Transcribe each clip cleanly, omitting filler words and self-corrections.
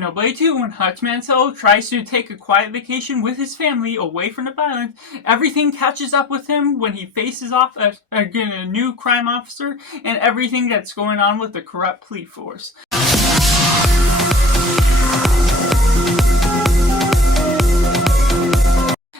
In Nobody 2, when Hutch Mansell tries to take a quiet vacation with his family away from the violence, everything catches up with him when he faces off against a new crime officer and everything that's going on with the corrupt police force.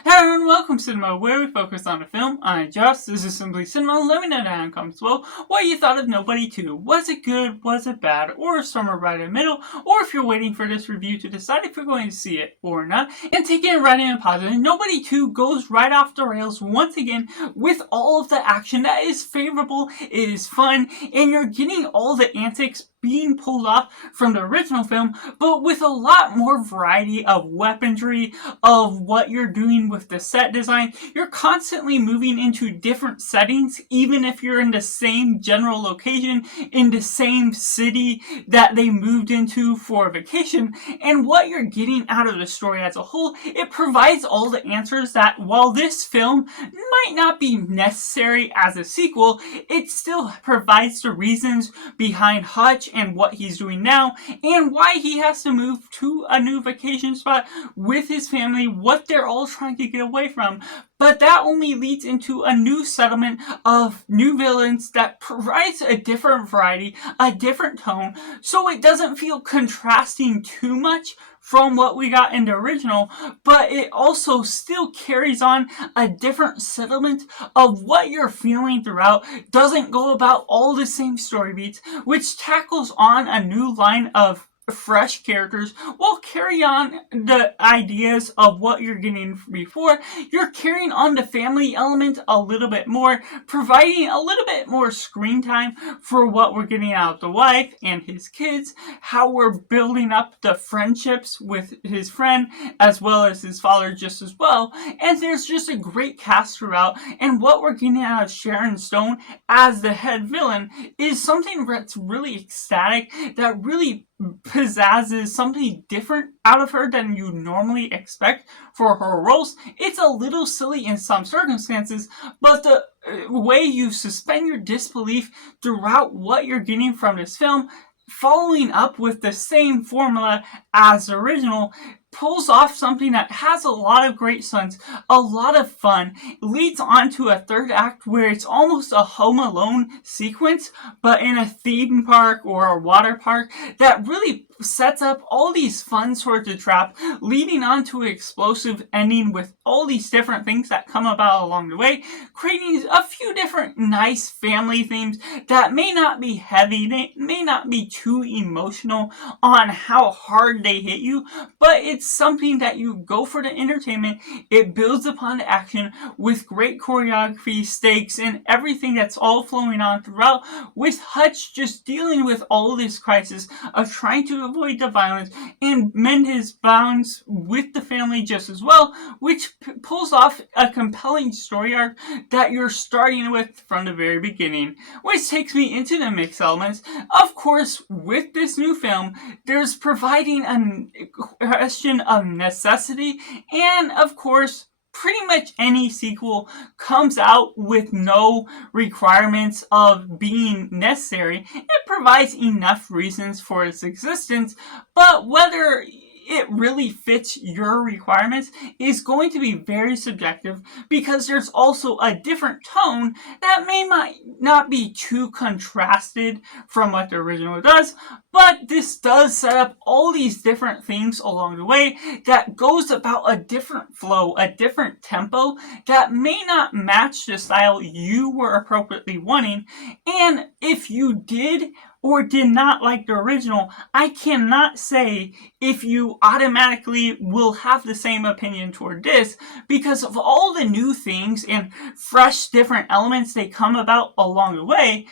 Hello everyone, welcome to Cinema, where we focus on a film. I'm Josh, this is Simply Cinema. Let me know down in the comments below what you thought of Nobody 2. Was it good, was it bad, or somewhere right in the middle, or if you're waiting for this review to decide if you're going to see it or not. And taking it right in positive, Nobody 2 goes right off the rails once again with all of the action that is favorable, it is fun, and you're getting all the antics being pulled off from the original film, but with a lot more variety of weaponry, of what you're doing with the set design. You're constantly moving into different settings, even if you're in the same general location, in the same city that they moved into for a vacation, and what you're getting out of the story as a whole, it provides all the answers that, while this film might not be necessary as a sequel, it still provides the reasons behind Hutch and what he's doing now, and why he has to move to a new vacation spot with his family, what they're all trying to get away from. But that only leads into a new settlement of new villains that provides a different variety, a different tone, so it doesn't feel contrasting too much from what we got in the original, but it also still carries on a different settlement of what you're feeling throughout, doesn't go about all the same story beats, which tackles on a new line of fresh characters while carry on the ideas of what you're getting before. You're carrying on the family element a little bit more, providing a little bit more screen time for what we're getting out of the wife and his kids, how we're building up the friendships with his friend as well as his father just as well, and there's just a great cast throughout, and what we're getting out of Sharon Stone as the head villain is something that's really ecstatic, that really pizzazzes something different out of her than you normally expect for her roles. It's a little silly in some circumstances, but the way you suspend your disbelief throughout what you're getting from this film, following up with the same formula as the original, pulls off something that has a lot of great stunts, a lot of fun, leads on to a third act where it's almost a Home Alone sequence, but in a theme park or a water park that really sets up all these fun sorts of traps, leading on to an explosive ending with all these different things that come about along the way, creating a few different nice family themes that may not be heavy, they may not be too emotional on how hard they hit you, but it's something that you go for the entertainment. It builds upon the action with great choreography, stakes, and everything that's all flowing on throughout, with Hutch just dealing with all this crisis of trying to avoid the violence and mend his bonds with the family just as well, which pulls off a compelling story arc that you're starting with from the very beginning. Which takes me into the mix elements. Of course, with this new film, there's providing a question of necessity, and of course, pretty much any sequel comes out with no requirements of being necessary. It provides enough reasons for its existence, but whether it really fits your requirements is going to be very subjective, because there's also a different tone that might not be too contrasted from what the original does, but this does set up all these different things along the way that goes about a different flow, a different tempo that may not match the style you were appropriately wanting. And if you did or did not like the original, I cannot say if you automatically will have the same opinion toward this, because of all the new things and fresh different elements they come about along the way.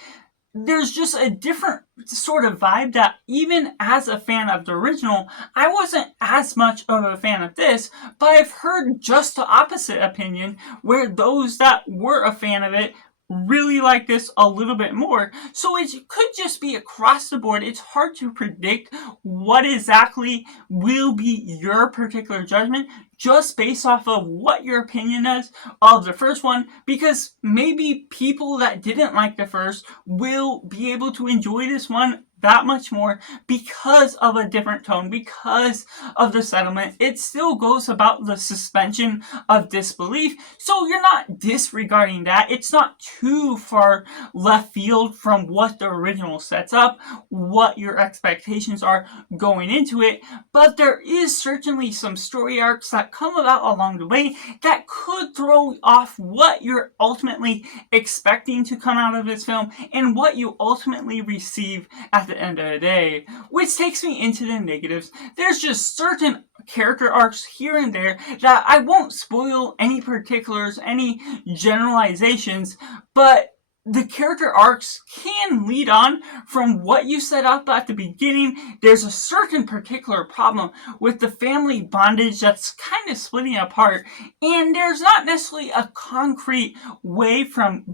There's just a different sort of vibe that, even as a fan of the original, I wasn't as much of a fan of this, but I've heard just the opposite opinion, where those that were a fan of it really like this a little bit more. So it could just be across the board. It's hard to predict what exactly will be your particular judgment just based off of what your opinion is of the first one, because maybe people that didn't like the first will be able to enjoy this one that much more because of a different tone, because of the settlement. It still goes about the suspension of disbelief, so you're not disregarding that. It's not too far left field from what the original sets up, what your expectations are going into it, but there is certainly some story arcs that come about along the way that could throw off what you're ultimately expecting to come out of this film and what you ultimately receive at the end of the day. Which takes me into the negatives. There's just certain character arcs here and there that I won't spoil any particulars, any generalizations, but the character arcs can lead on from what you set up at the beginning. There's a certain particular problem with the family bondage that's kind of splitting apart, and there's not necessarily a concrete way from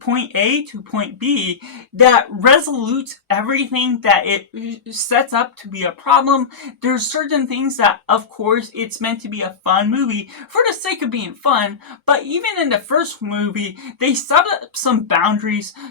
point A to point B that resolutes everything that it sets up to be a problem. There's certain things that, of course, it's meant to be a fun movie for the sake of being fun, but even in the first movie, they set up some boundaries,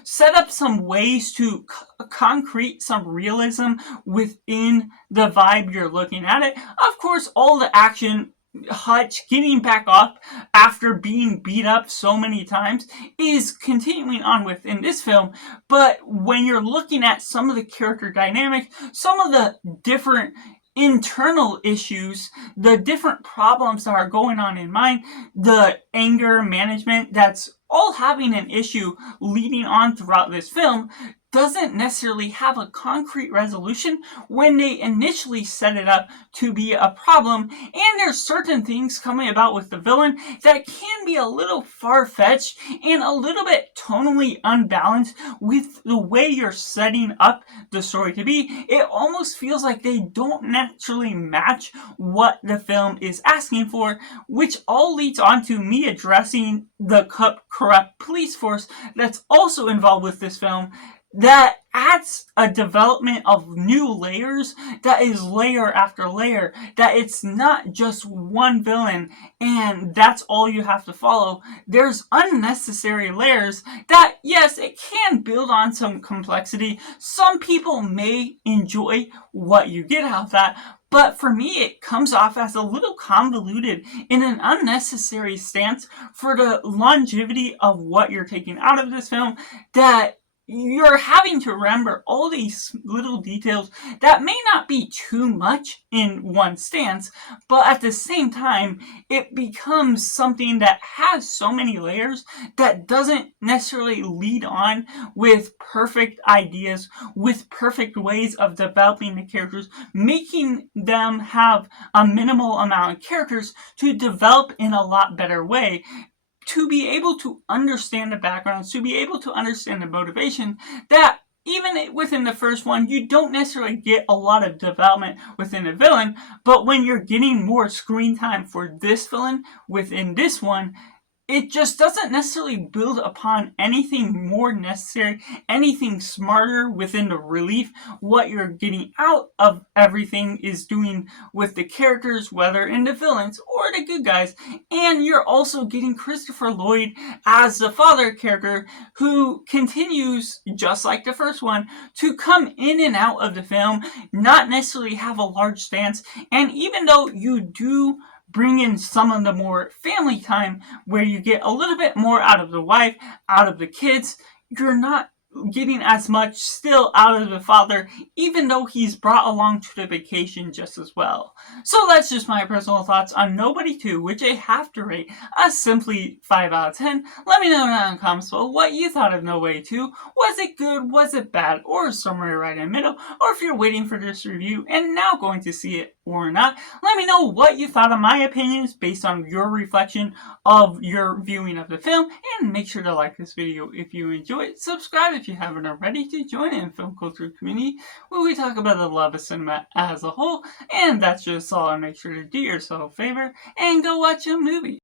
set up some ways to concrete some realism within the vibe you're looking at it. Of course, all the action, Hutch getting back up after being beat up so many times, is continuing on within this film, but when you're looking at some of the character dynamics, some of the different internal issues, the different problems that are going on in mind, the anger management that's all having an issue leading on throughout this film, doesn't necessarily have a concrete resolution when they initially set it up to be a problem, and there's certain things coming about with the villain that can be a little far-fetched and a little bit tonally unbalanced with the way you're setting up the story to be. It almost feels like they don't naturally match what the film is asking for, which all leads on to me addressing the corrupt police force that's also involved with this film, that adds a development of new layers that is layer after layer, that it's not just one villain and that's all you have to follow. There's unnecessary layers that, yes, it can build on some complexity. Some people may enjoy what you get out of that, but for me, it comes off as a little convoluted in an unnecessary stance for the longevity of what you're taking out of this film, that you're having to remember all these little details that may not be too much in one stance, but at the same time, it becomes something that has so many layers that doesn't necessarily lead on with perfect ideas, with perfect ways of developing the characters, making them have a minimal amount of characters to develop in a lot better way, to be able to understand the backgrounds, to be able to understand the motivation, that even within the first one, you don't necessarily get a lot of development within a villain, but when you're getting more screen time for this villain within this one, it just doesn't necessarily build upon anything more necessary, anything smarter within the relief. What you're getting out of everything is doing with the characters, whether in the villains or the good guys. And you're also getting Christopher Lloyd as the father character, who continues, just like the first one, to come in and out of the film, not necessarily have a large stance. And even though you do bring in some of the more family time where you get a little bit more out of the wife, out of the kids, you're not getting as much still out of the father, even though he's brought along to the vacation just as well. So that's just my personal thoughts on Nobody 2, which I have to rate a simply 5 out of 10. Let me know down in the comments below what you thought of Nobody 2. Was it good? Was it bad? Or somewhere right in the middle? Or if you're waiting for this review and now going to see it or not, let me know what you thought of my opinions based on your reflection of your viewing of the film, and make sure to like this video if you enjoy it. Subscribe if you haven't already to join in film culture community where we talk about the love of cinema as a whole. And that's just all. Make sure to do yourself a favor and go watch a movie.